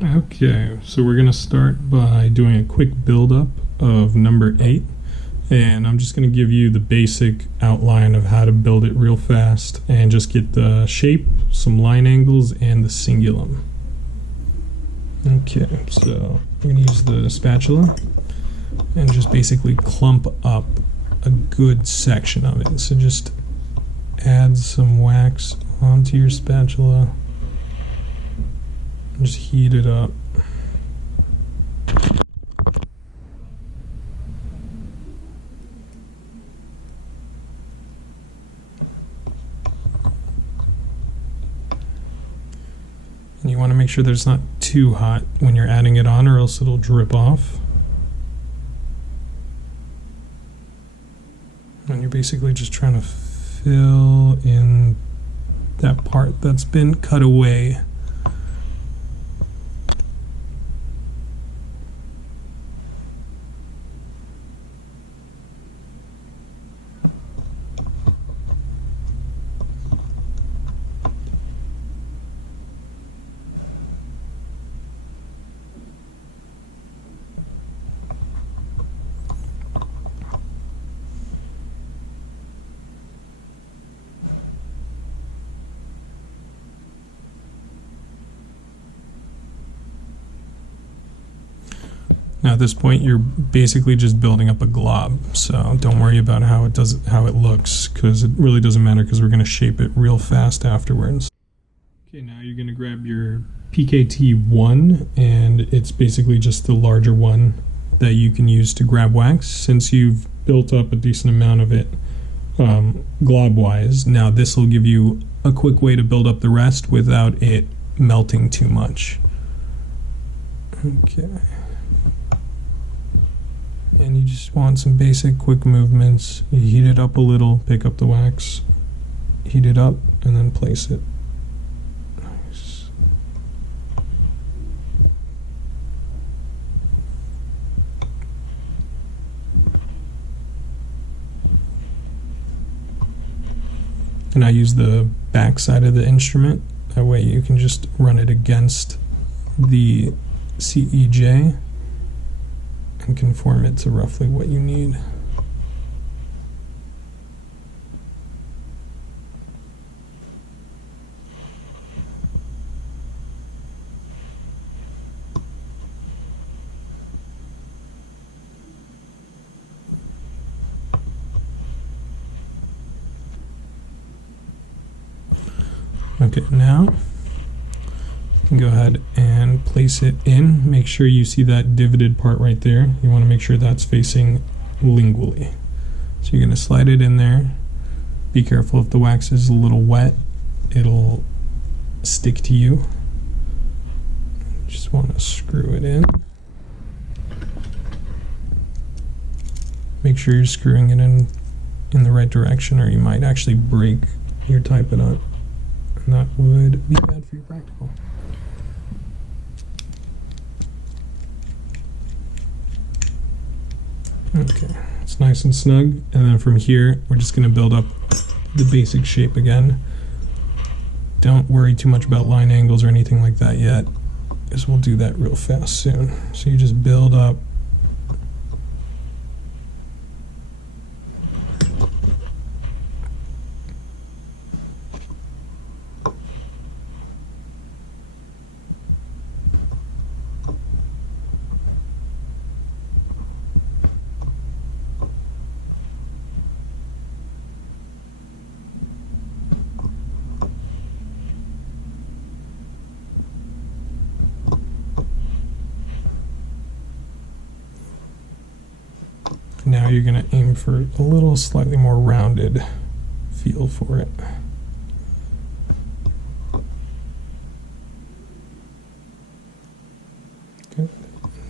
Okay, so we're gonna start by doing a quick build-up of number 8, and I'm just gonna give you the basic outline of how to build it real fast and just get the shape, some line angles, and the cingulum. Okay, so we're gonna use the spatula and just basically clump up a good section of it. So just add some wax onto your spatula. Just heat it up. And you want to make sure that it's not too hot when you're adding it on, or else it'll drip off. And you're basically just trying to fill in that part that's been cut away. Now at this point you're basically just building up a glob, so don't worry about how it looks, because it really doesn't matter, because we're going to shape it real fast afterwards. Okay, now you're going to grab your PKT1, and it's basically just the larger one that you can use to grab wax. Since you've built up a decent amount of it glob wise, now this will give you a quick way to build up the rest without it melting too much. Okay. And you just want some basic quick movements. You heat it up a little, pick up the wax, heat it up, and then place it. Nice. And I use the back side of the instrument. That way you can just run it against the CEJ and conform it to roughly what you need. Okay, now you can go ahead and place it in. Make sure you see that divoted part right there. You want to make sure that's facing lingually. So you're going to slide it in there. Be careful if the wax is a little wet, it'll stick to you. Just want to screw it in. Make sure you're screwing it in the right direction, or you might actually break your Typodont, and that would be bad for your practical. Okay, it's nice and snug, and then from here we're just going to build up the basic shape again. Don't worry too much about line angles or anything like that yet, because we'll do that real fast soon. So you just build up. Now you're going to aim for a little slightly more rounded feel for it. Okay.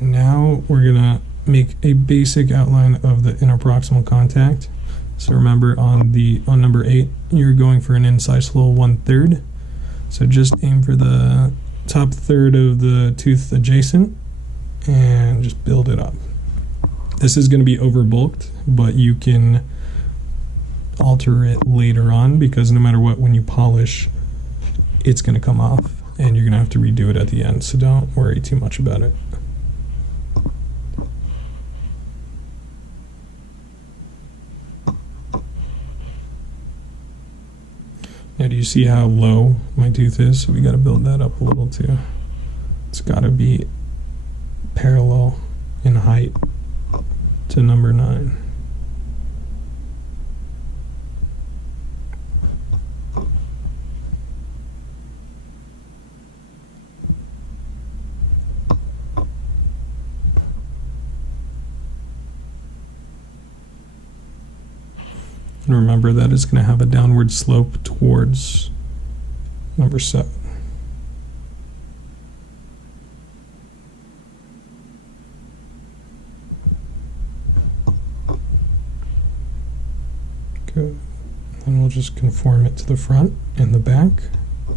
Now we're going to make a basic outline of the interproximal contact. So remember on number 8, you're going for an incisive 1/3. So just aim for the top third of the tooth adjacent and just build it up. This is going to be overbulked, but you can alter it later on, because no matter what, when you polish, it's going to come off and you're gonna have to redo it at the end, so don't worry too much about it. Now, do you see how low my tooth is? So we got to build that up a little too. It's got to be parallel in height to number 9. And remember that it's going to have a downward slope towards number 7. Good. And we'll just conform it to the front and the back,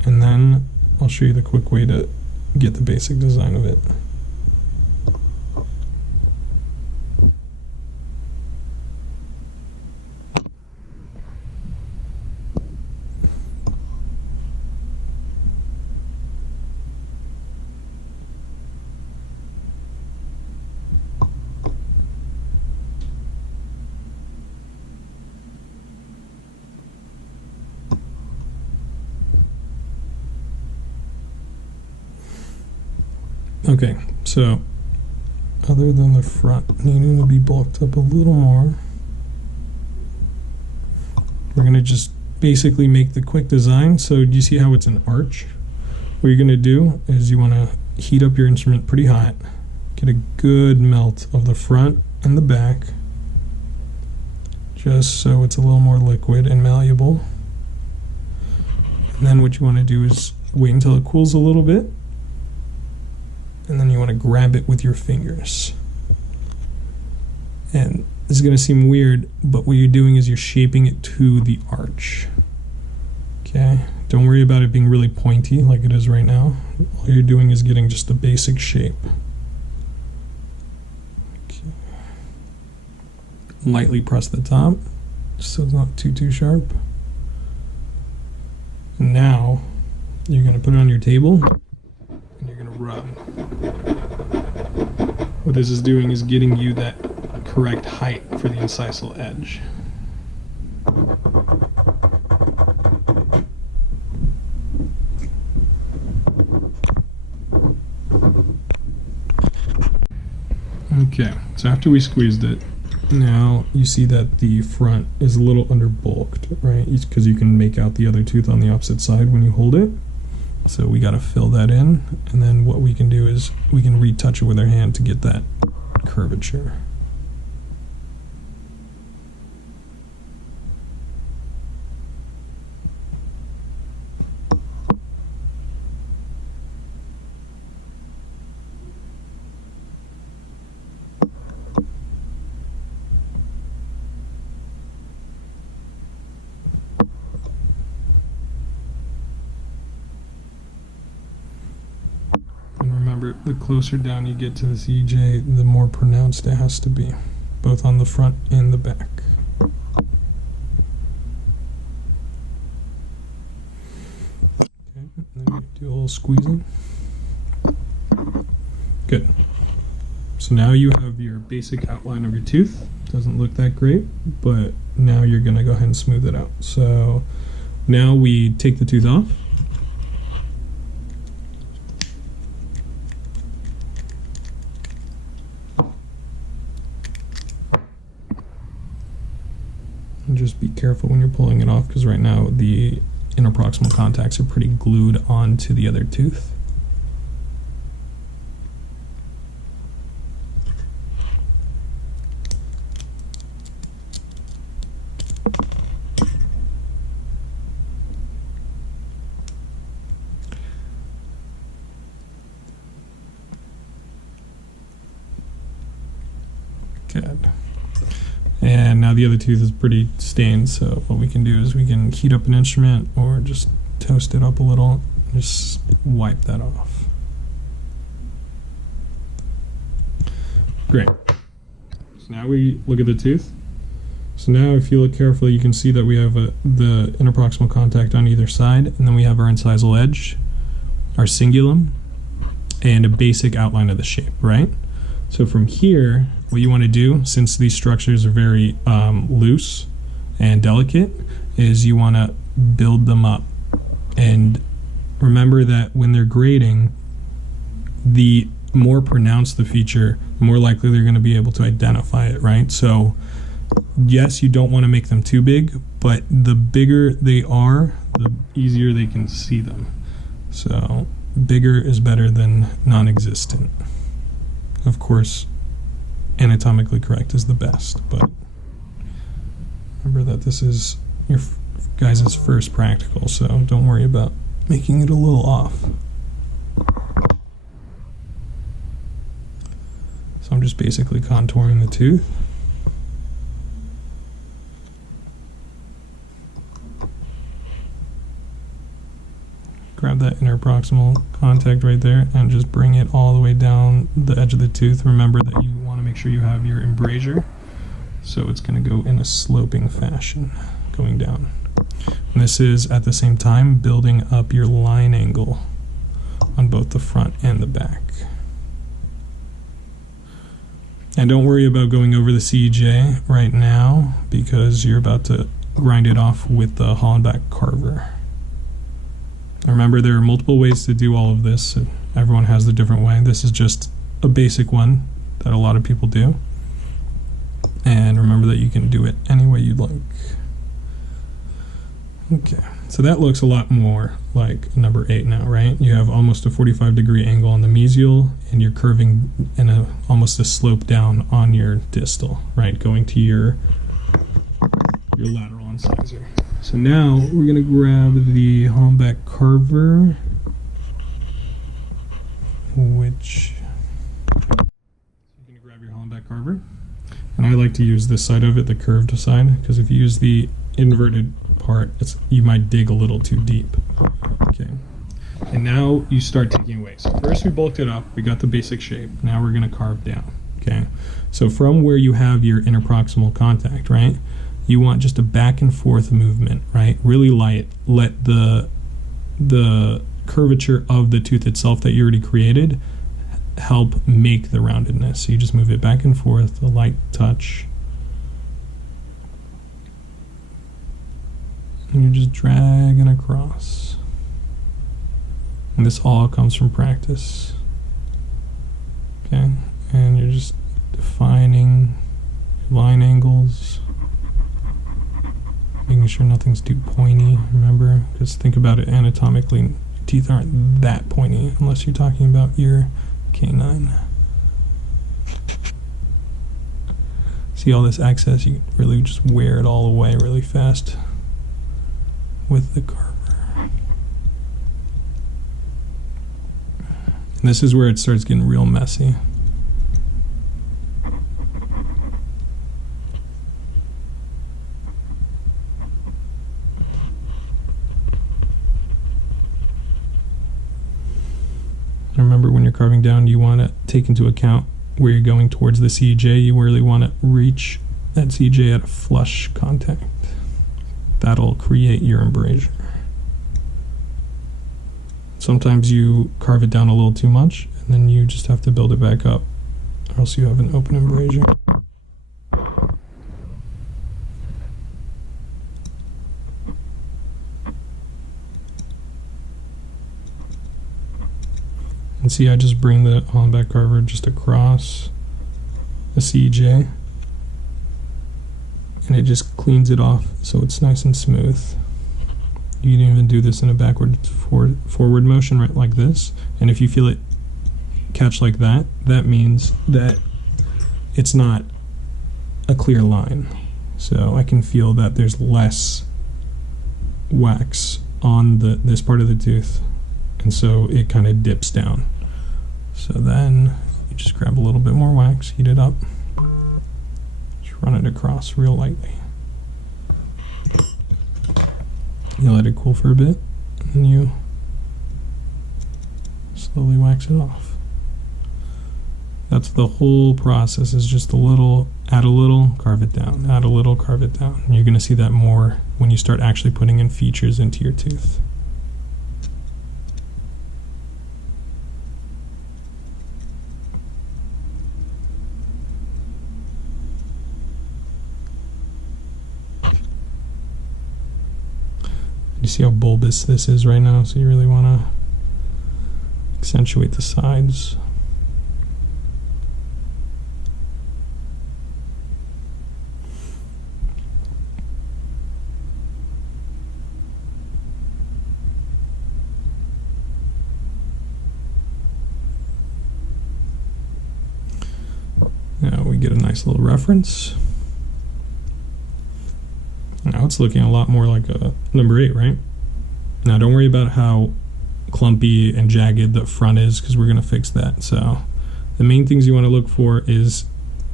and then I'll show you the quick way to get the basic design of it. Okay, so other than the front needing to be bulked up a little more, we're going to just basically make the quick design. So do you see how it's an arch? What you're going to do is you want to heat up your instrument pretty hot, get a good melt of the front and the back, just so it's a little more liquid and malleable. And then what you want to do is wait until it cools a little bit, and then you want to grab it with your fingers. And this is going to seem weird, but what you're doing is you're shaping it to the arch. Okay? Don't worry about it being really pointy like it is right now. All you're doing is getting just the basic shape. Okay. Lightly press the top so it's not too sharp. And now you're going to put it on your table and you're going to rub. What this is doing is getting you that correct height for the incisal edge. Okay, so after we squeezed it, now you see that the front is a little under bulked, right? Because you can make out the other tooth on the opposite side when you hold it. So we got to fill that in, and then what we can do is we can retouch it with our hand to get that curvature. The closer down you get to this EJ, the more pronounced it has to be, both on the front and the back. Okay, then you do a little squeezing. Good. So now you have your basic outline of your tooth. Doesn't look that great, but now you're going to go ahead and smooth it out. So now we take the tooth off. And just be careful when you're pulling it off, because right now the interproximal contacts are pretty glued onto the other tooth. Good. And now the other tooth is pretty stained, so what we can do is we can heat up an instrument or just toast it up a little and just wipe that off. Great. So now we look at the tooth. So now if you look carefully, you can see that we have the interproximal contact on either side, and then we have our incisal edge our cingulum, and a basic outline of the shape, right? So from here, what you want to do, since these structures are very loose and delicate, is you want to build them up. And remember that when they're grading, the more pronounced the feature, the more likely they're going to be able to identify it, right? So yes, you don't want to make them too big, but the bigger they are, the easier they can see them. So bigger is better than non-existent. Of course, anatomically correct is the best, but remember that this is your guys' first practical, so don't worry about making it a little off. So I'm just basically contouring the tooth. Grab that interproximal contact right there and just bring it all the way down the edge of the tooth. Remember that you want to make sure you have your embrasure, so it's going to go in a sloping fashion going down. And this is at the same time building up your line angle on both the front and the back. And don't worry about going over the CJ right now, because you're about to grind it off with the Hollenbeck carver. Remember, there are multiple ways to do all of this. Everyone has the different way. This is just a basic one that a lot of people do. And remember that you can do it any way you'd like. Okay, so that looks a lot more like number 8 now, right? You have almost a 45-degree angle on the mesial, and you're curving in almost a slope down on your distal, right? Going to your lateral incisor. So now we're going to grab the Hollenbeck carver, which you're going to grab your Hollenbeck carver. And I like to use this side of it, the curved side, because if you use the inverted part, you might dig a little too deep. Okay. And now you start taking away. So first we bulked it up, we got the basic shape. Now we're going to carve down. Okay. So from where you have your interproximal contact, right? You want just a back and forth movement, right? Really light. Let the curvature of the tooth itself that you already created help make the roundedness. So you just move it back and forth, a light touch. And you're just dragging across. And this all comes from practice. Okay? And you're just defining line angles. Making sure nothing's too pointy, remember? Because think about it anatomically, teeth aren't that pointy unless you're talking about your canine. See all this excess, you can really just wear it all away really fast with the carver. And this is where it starts getting real messy. Remember, when you're carving down, you want to take into account where you're going towards the CJ. You really want to reach that CJ at a flush contact. That'll create your embrasure. Sometimes you carve it down a little too much, and then you just have to build it back up, or else you have an open embrasure. And see, I just bring the Hollenbeck carver just across the CJ, and it just cleans it off so it's nice and smooth. You can even do this in a backward forward motion, right, like this. And if you feel it catch like that, that means that it's not a clear line. So I can feel that there's less wax on this part of the tooth, and so it kind of dips down. So then you just grab a little bit more wax, heat it up, just run it across real lightly. You let it cool for a bit, and you slowly wax it off. That's the whole process, is just add a little, carve it down, add a little, carve it down. And you're going to see that more when you start actually putting in features into your tooth. You see how bulbous this is right now, so you really want to accentuate the sides. Now we get a nice little reference. Now it's looking a lot more like a number 8, right? Now don't worry about how clumpy and jagged the front is, because we're going to fix that. So the main things you want to look for is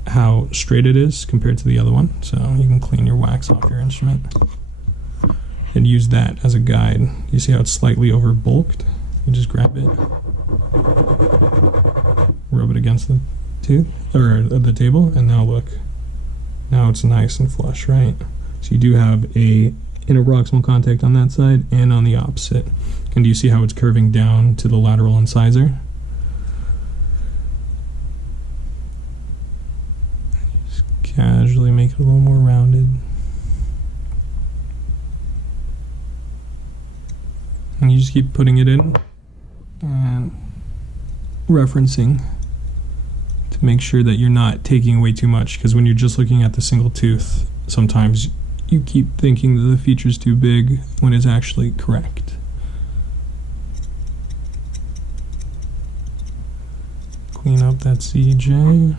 how straight it is compared to the other one. So you can clean your wax off your instrument and use that as a guide. You see how it's slightly over bulked? You just grab it, rub it against the tooth or the table, and now look, now it's nice and flush, right? So you do have a interproximal contact on that side and on the opposite. And do you see how it's curving down to the lateral incisor? Just casually make it a little more rounded. And you just keep putting it in and referencing to make sure that you're not taking away too much, because when you're just looking at the single tooth, sometimes you keep thinking that the feature's too big when it's actually correct. Clean up that CJ.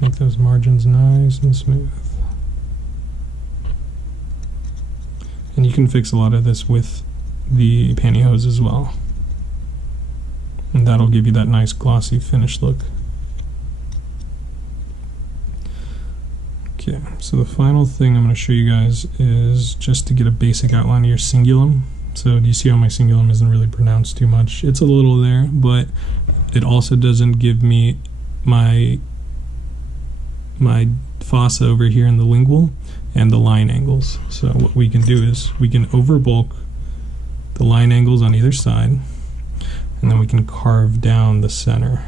Make those margins nice and smooth. And you can fix a lot of this with the pantyhose as well. And that'll give you that nice glossy finished look. Okay, so the final thing I'm going to show you guys is just to get a basic outline of your cingulum. So do you see how my cingulum isn't really pronounced too much? It's a little there, but it also doesn't give me my fossa over here in the lingual and the line angles. So what we can do is we can overbulk the line angles on either side, and then we can carve down the center.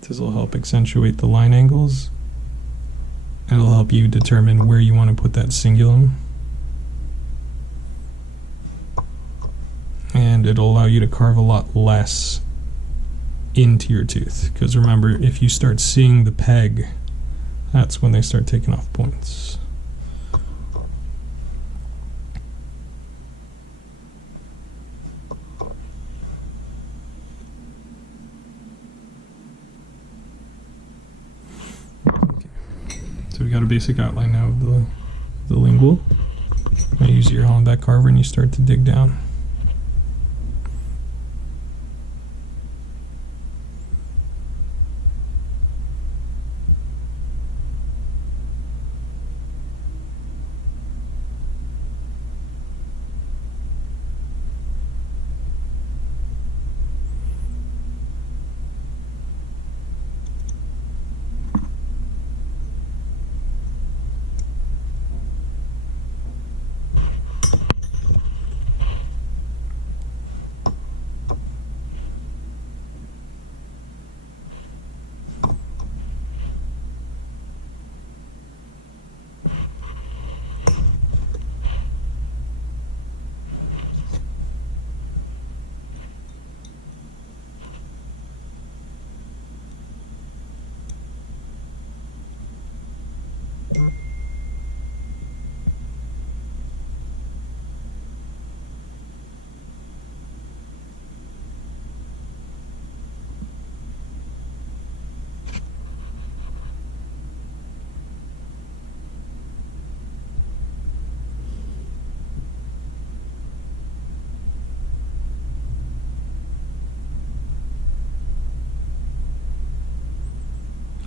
This will help accentuate the line angles, and it'll help you determine where you want to put that cingulum. And it'll allow you to carve a lot less into your tooth, because remember, if you start seeing the peg, that's when they start taking off points. So we got a basic outline now of the lingual. Now use your Hollenbeck carver and you start to dig down.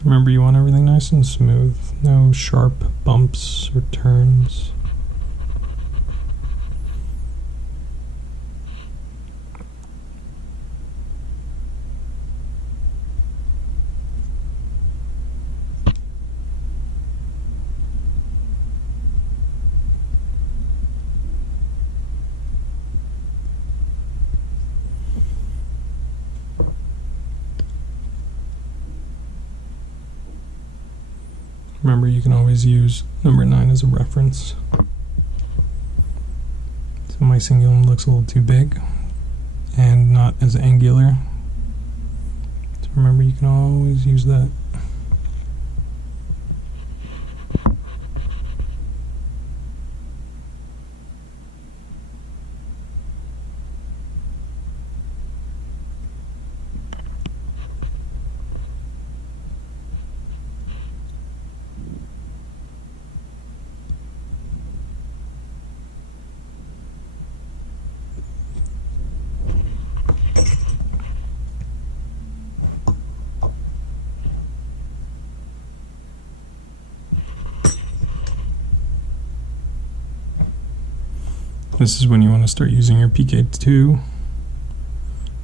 Remember, you want everything nice and smooth, no sharp bumps or turns. Remember, you can always use number 9 as a reference. So my cingulum looks a little too big and not as angular. So remember, you can always use that. This is when you want to start using your PK2.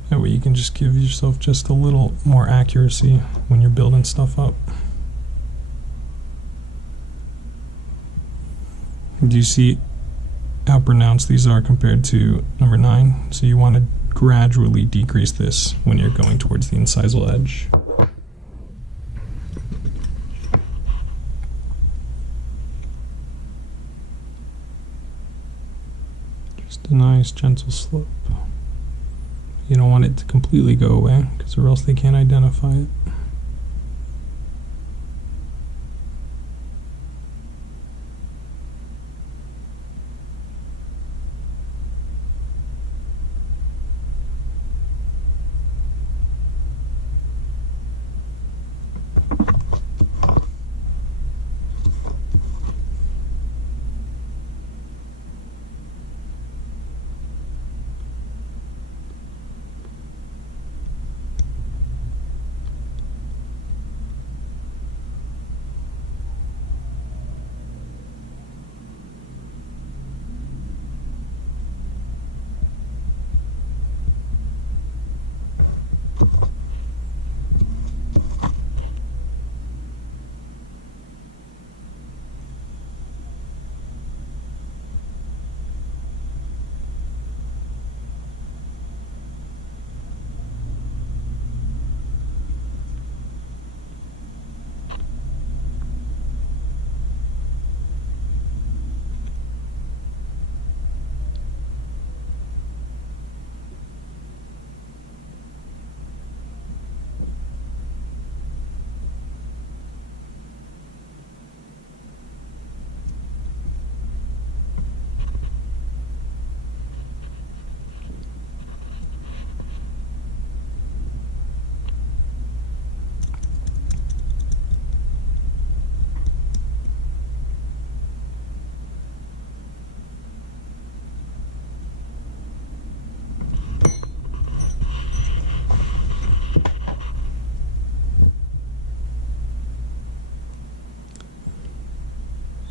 That way you can just give yourself just a little more accuracy when you're building stuff up. Do you see how pronounced these are compared to number 9? So you want to gradually decrease this when you're going towards the incisal edge. Just a nice gentle slope. You don't want it to completely go away, because or else they can't identify it.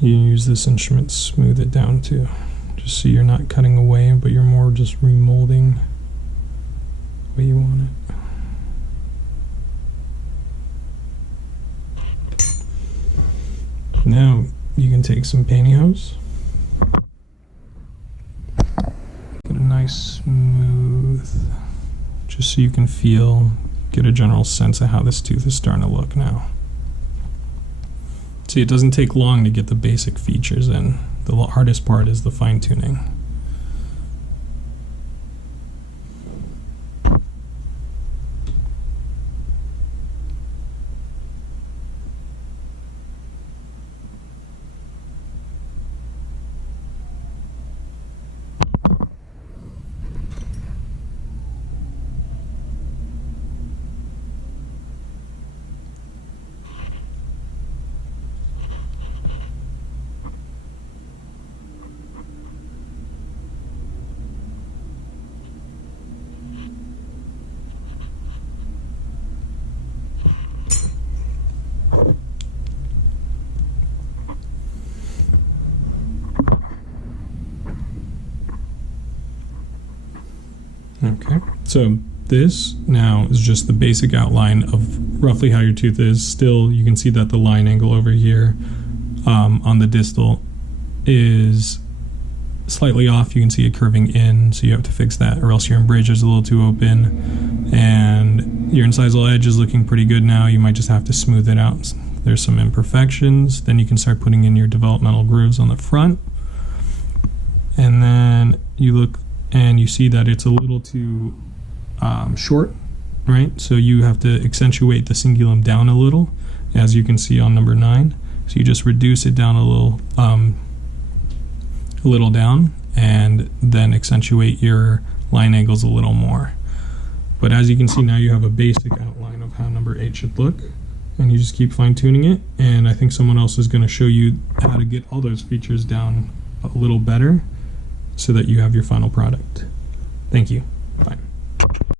You use this instrument to smooth it down too, just so you're not cutting away, but you're more just remolding the way you want it. Now you can take some pantyhose, get a nice smooth, just so you can get a general sense of how this tooth is starting to look now. See, it doesn't take long to get the basic features in. The hardest part is the fine-tuning. Okay, so this now is just the basic outline of roughly how your tooth is. Still, you can see that the line angle over here on the distal is slightly off. You can see it curving in, so you have to fix that, or else your embrasure is a little too open. And your incisal edge is looking pretty good now. You might just have to smooth it out there's some imperfections. Then you can start putting in your developmental grooves on the front. And then you look and you see that it's a little too short, right? So you have to accentuate the cingulum down a little, as you can see on number 9. So you just reduce it down a little down, and then accentuate your line angles a little more. But as you can see now, you have a basic outline of how number 8 should look, and you just keep fine-tuning it. And I think someone else is going to show you how to get all those features down a little better so that you have your final product. Thank you. Bye.